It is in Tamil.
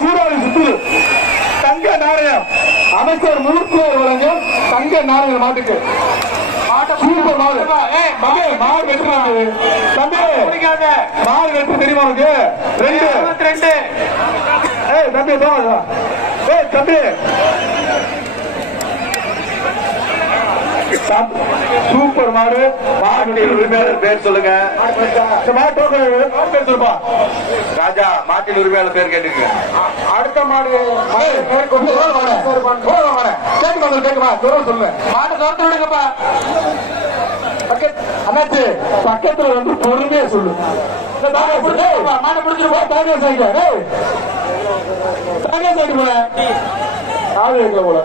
சூறாவளி சுற்று தங்க நாணயம் அமைச்சர் மூர்த்தியார் வழங்கும் தங்க நாணயம் மாட்டுக்கு சூப்பர் மாடு. மாடு வெட்டுறாங்க தம்பி, மாடு வெட்டு தெரியுமா உனக்கு? 2 தம்பி தம்பி சூப்பர் மாடு. மாட்டின் உரிமையாளர் பேர் சொல்லுங்க. பேர் சொல்லுப்பா ராஜா. மாட்டின் உரிமையாளர் பேர் கேட்டுங்க. அடுத்த மாடு கேட்குமா சொல்லுங்க. மாட்டை தோற்று விடுங்கப்பா. அண்ணாச்சு பக்கத்துல வந்து பொறுமையா சொல்லு. மாட்டை பிடிச்சிருப்பா. தானியா சாய்க்க போல ஆள் போல